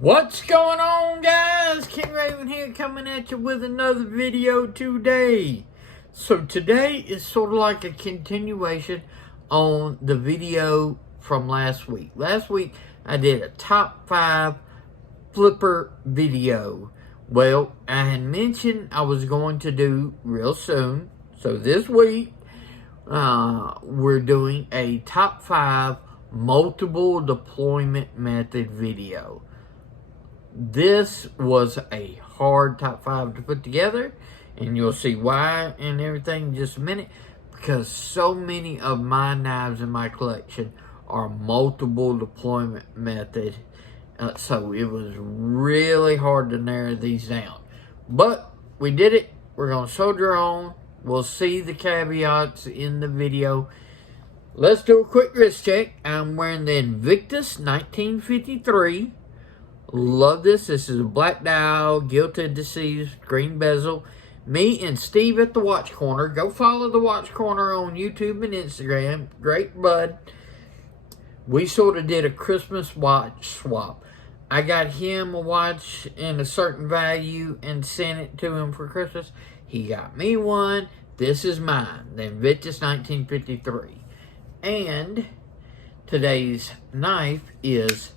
What's going on, guys? King Raven here, coming at you with another video today. So today is sort of like a continuation on the video from last week. Last week I did a top 5 flipper video. Well, I had mentioned I was going to do real soon. So this week we're doing a top 5 multiple deployment method video. This was a hard top 5 to put together, and you'll see why and everything in just a minute, because so many of my knives in my collection are multiple deployment method, so it was really hard to narrow these down. But we did it. We're going to soldier on. We'll see the caveats in the video. Let's do a quick wrist check. I'm wearing the Invictus 1953. Love this. This is a black dial, gilded deceived, green bezel. Me and Steve at the Watch Corner. Go follow the Watch Corner on YouTube and Instagram. Great bud. We sort of did a Christmas watch swap. I got him a watch in a certain value and sent it to him for Christmas. He got me one. This is mine, the Invictus 1953. And today's knife is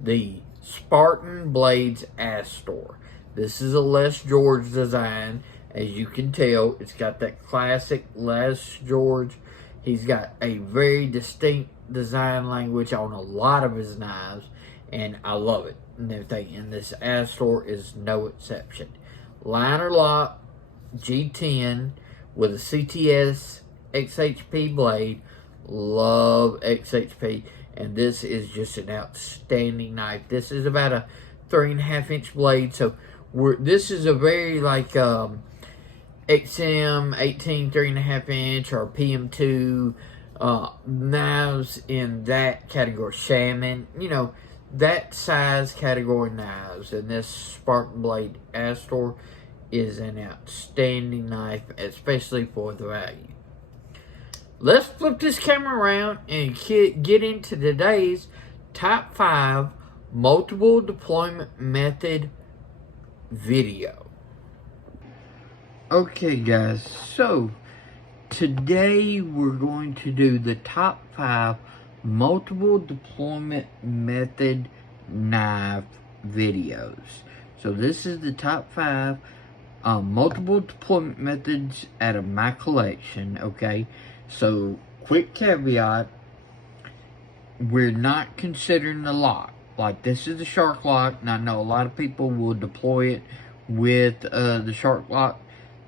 the Spartan Blades Astor. This is a Les George design. As you can tell, it's got that classic Les George. He's got a very distinct design language on a lot of his knives, and I love it and everything. And this Astor is no exception. Liner lock G10 with a CTS XHP blade. Love XHP. And this is just an outstanding knife. This is about a 3.5-inch blade. So this is a very like XM 18 3.5-inch or PM2 knives in that category. Shaman, you know, that size category knives. And this Spartan Blade Astor is an outstanding knife, especially for the value. Let's flip this camera around and get into today's top 5 multiple deployment method video. Okay, guys, so today we're going to do the top 5 multiple deployment method knife videos. So this is the top 5 multiple deployment methods out of my collection, okay? So, quick caveat, we're not considering the lock. Like, this is the shark lock, and I know a lot of people will deploy it with the shark lock.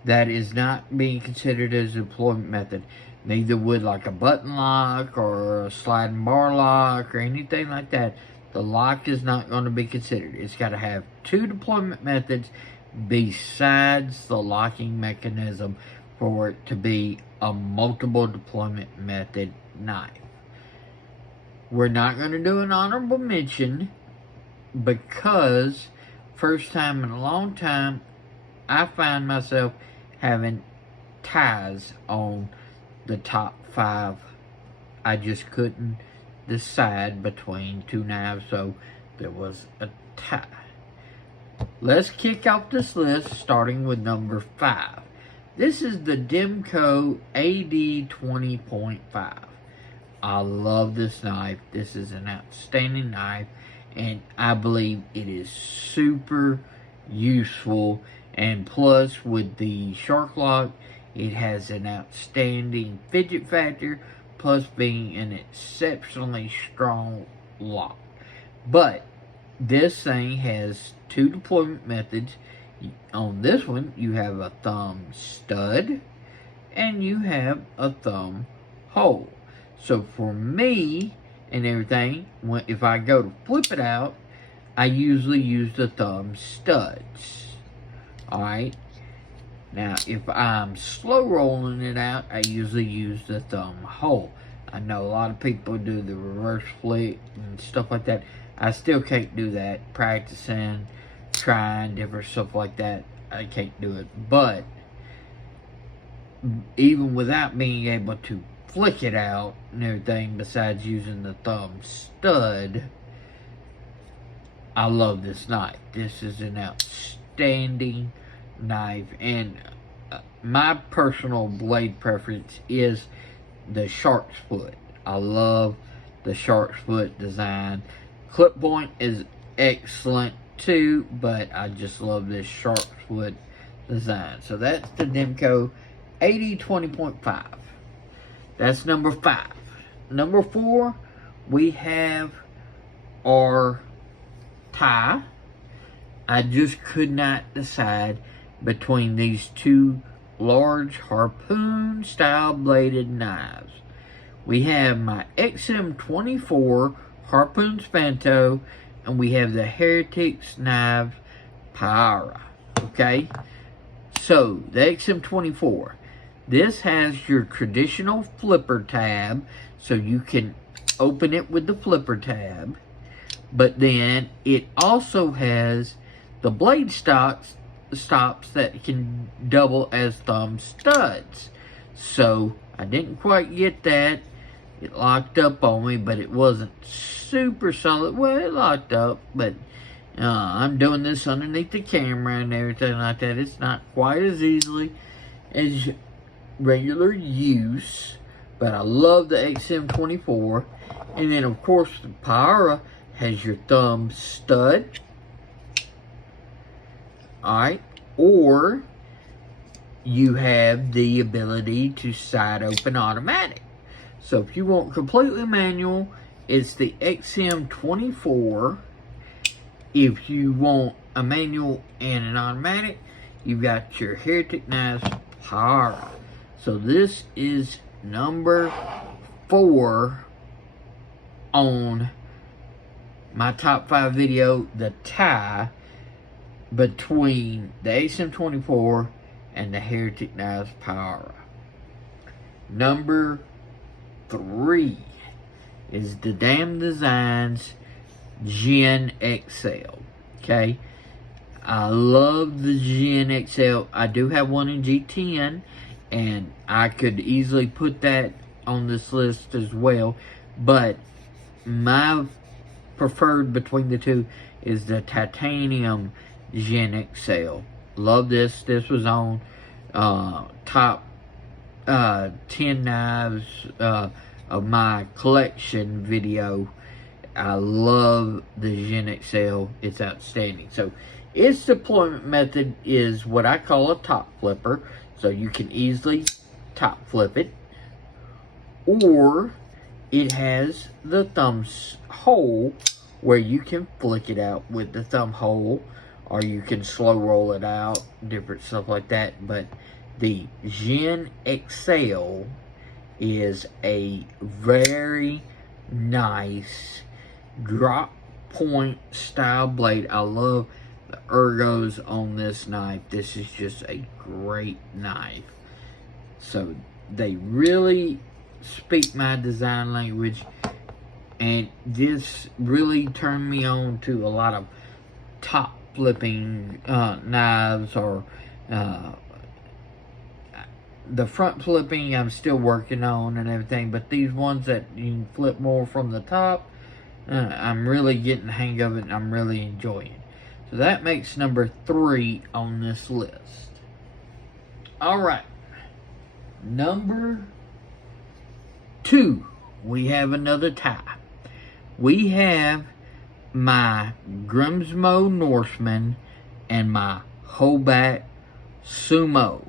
That is not being considered as a deployment method. Neither would like a button lock or a sliding bar lock or anything like that. The lock is not going to be considered. It's got to have 2 deployment methods besides the locking mechanism for it to be a multiple deployment method knife. We're not going to do an honorable mention because first time in a long time I find myself having ties on the top 5. I just couldn't decide between 2 knives, so there was a tie. Let's kick off this list starting with number 5. This is the Demco AD 20.5. I love this knife. This is an outstanding knife, and I believe it is super useful. And plus, with the shark lock, it has an outstanding fidget factor, plus being an exceptionally strong lock. But this thing has 2 deployment methods. On this one, you have a thumb stud and you have a thumb hole. So for me and everything, if I go to flip it out, I usually use the thumb studs. Alright. Now, if I'm slow rolling it out, I usually use the thumb hole. I know a lot of people do the reverse flick and stuff like that. I still can't do that. Practicing, trying different stuff like that, I can't do it. But even without being able to flick it out and everything, besides using the thumb stud, I love this knife. This is an outstanding knife, and my personal blade preference is the shark's foot. I love the shark's foot design. Clip point is excellent too, but I just love this shark's foot design. So that's the Demko 80-20.5. That's number 5. Number 4, we have our tie. I just could not decide between these two large harpoon style bladed knives. We have my XM24 Harpoon Spanto, and we have the Heretics Knives Payara. Okay, so the XM24, this has your traditional flipper tab, so you can open it with the flipper tab, but then it also has the blade stops that can double as thumb studs. So I didn't quite get that. It locked up on me, but it wasn't super solid. Well, it locked up, but I'm doing this underneath the camera and everything like that. It's not quite as easily as regular use, but I love the XM24. And then, of course, the Payara has your thumb stud. Alright, or you have the ability to side open automatic. So if you want completely manual, it's the XM24. If you want a manual and an automatic, you've got your Heretic Knives Payara. So this is number 4 on my top 5 video, the tie between the XM24 and the Heretic Knives Payara. Number 3 is the Damn Designs Gen XL. Okay, I love the Gen XL. I do have one in G10, and I could easily put that on this list as well, but my preferred between the two is the Titanium Gen XL. Love this. This was on top 10 knives of my collection video. I love the Gen XL. It's outstanding. So its deployment method is what I call a top flipper. So you can easily top flip it, or it has the thumb hole where you can flick it out with the thumb hole, or you can slow roll it out, different stuff like that. But the Gen XL is a very nice drop point style blade. I love the ergos on this knife. This is just a great knife. So they really speak my design language, and this really turned me on to a lot of top flipping knives, or the front flipping I'm still working on and everything, but these ones that you can flip more from the top, I'm really getting the hang of it, and I'm really enjoying it. So that makes number 3 on this list. Alright, number 2, we have another tie. We have my Grimsmo Norseman and my Hoback Sumo.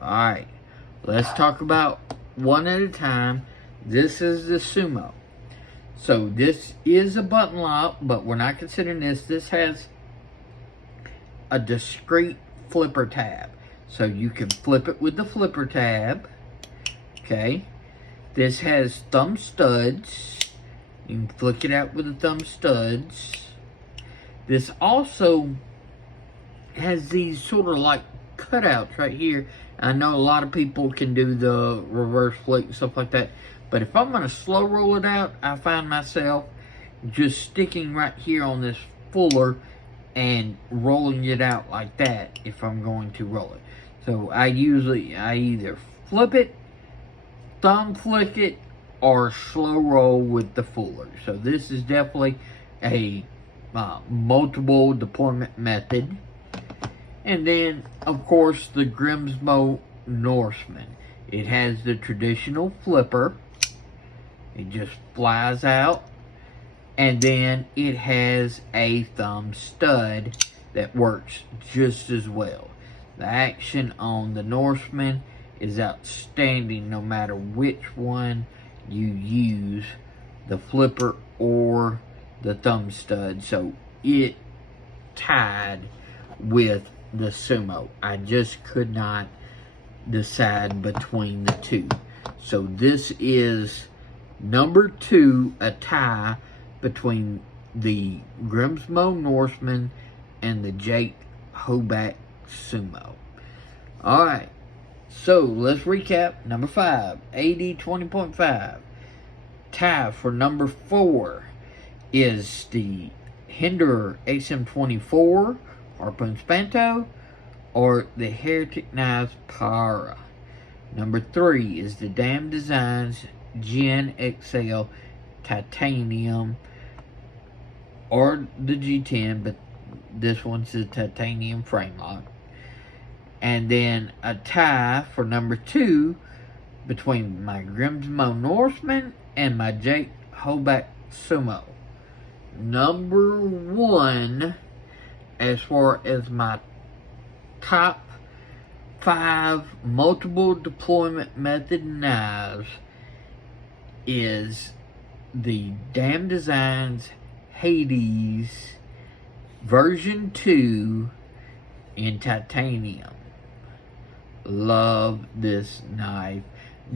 Alright, let's talk about one at a time. This is the Sumo. So this is a button lock, but we're not considering this. This has a discrete flipper tab. So you can flip it with the flipper tab. Okay. This has thumb studs. You can flick it out with the thumb studs. This also has these sort of like cutouts right here. I know a lot of people can do the reverse flick and stuff like that, but if I'm going to slow roll it out, I find myself just sticking right here on this fuller and rolling it out like that if I'm going to roll it. So I either flip it, thumb flick it, or slow roll with the fuller. So this is definitely a multiple deployment method. And then, of course, the Grimsmo Norseman. It has the traditional flipper. It just flies out. And then it has a thumb stud that works just as well. The action on the Norseman is outstanding no matter which one you use, the flipper or the thumb stud. So it tied with the Sumo. I just could not decide between the two. So this is number 2, a tie between the Grimsmo Norseman and the Jake Hoback Sumo. Alright, so let's recap. Number 5, AD 20.5. Tie for number 4 is the Hinder XM24 Harpoon Spanto or the Heretic Knives Para. Number 3 is the Dam Designs Gen XL Titanium or the G10, but this one's the titanium frame lock. And then a tie for number 2 between my Grimsmo Norseman and my Jake Hoback Sumo. Number 1, as far as my top 5 multiple deployment method knives, is the Dam Designs Hades version 2 in titanium. Love this knife.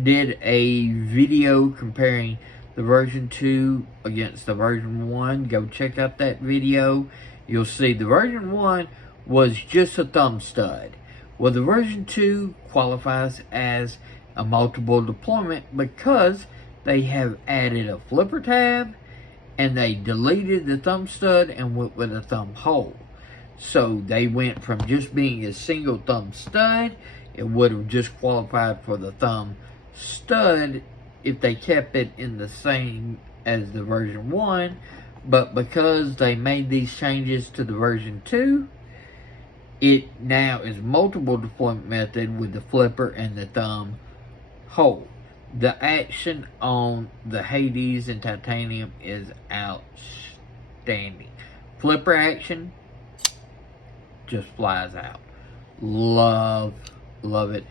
Did a video comparing the version 2 against the version 1. Go check out that video. You'll see the version 1 was just a thumb stud. Well, the version 2 qualifies as a multiple deployment because they have added a flipper tab and they deleted the thumb stud and went with a thumb hole. So they went from just being a single thumb stud. It would have just qualified for the thumb stud if they kept it in the same as the version 1. But because they made these changes to the version 2, it now is multiple deployment method with the flipper and the thumb hole. The action on the Hades and titanium is outstanding. Flipper action just flies out. Love it.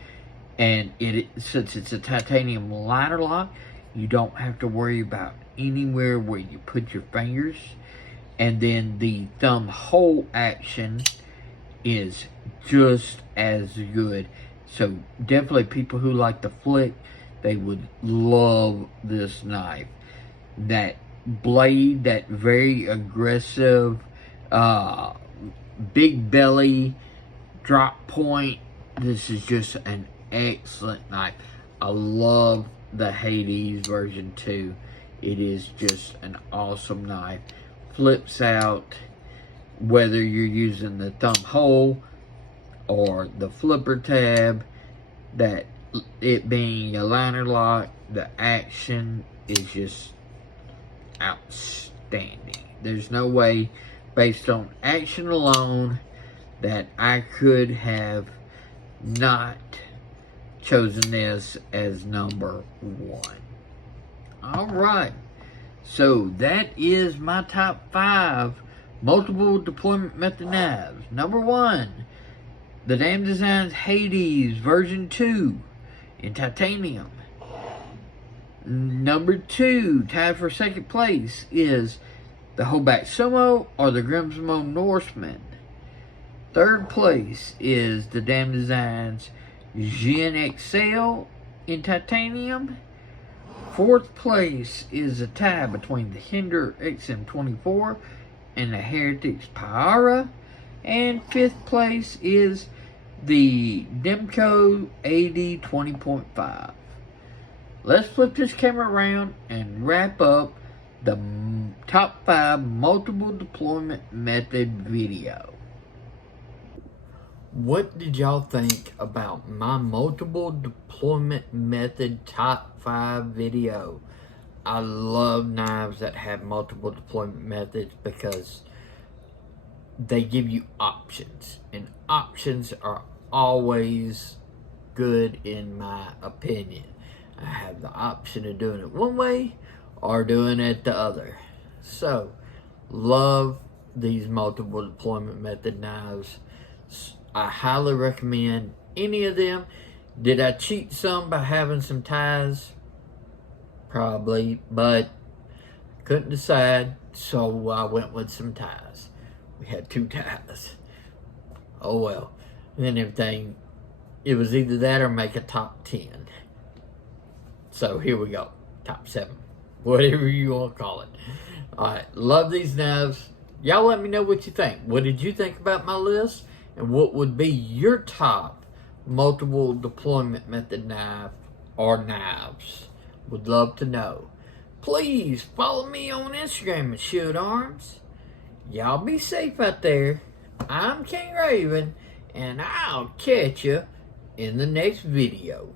And since it's a titanium liner lock, you don't have to worry about anywhere where you put your fingers. And then the thumb hole action is just as good. So definitely people who like the flick, they would love this knife. That blade, that very aggressive, big belly, drop point. This is just an excellent knife. I love the Hades version 2. It is just an awesome knife. Flips out whether you're using the thumb hole or the flipper tab. That it being a liner lock, the action is just outstanding. There's no way, based on action alone, that I could have not chosen this as number 1. Alright, so that is my top 5 multiple deployment method knives. Number 1, the Dam Designs Hades version 2 in titanium. Number 2, tied for second place, is the Hoback Sumo or the Grimsmo Norseman. Third place is the Dam Designs Gen XL in titanium. Fourth place is a tie between the Hinder XM24 and the Heretics Para. And fifth place is the Demko AD 20.5. Let's flip this camera around and wrap up the top 5 multiple deployment method video. What did y'all think about my multiple deployment method top 5 video? I love knives that have multiple deployment methods because they give you options, and options are always good in my opinion. I have the option of doing it one way or doing it the other. So, love these multiple deployment method knives. I highly recommend any of them. Did I cheat some by having some ties? Probably, but couldn't decide, so I went with some ties. We had 2 ties. Oh well. And then everything, it was either that or make a top 10. So here we go. Top 7. Whatever you want to call it. Alright, love these knives. Y'all let me know what you think. What did you think about my list? And what would be your top multiple deployment method knife or knives? Would love to know. Please follow me on Instagram at Shield Arms. Y'all be safe out there. I'm King Raven, and I'll catch you in the next video.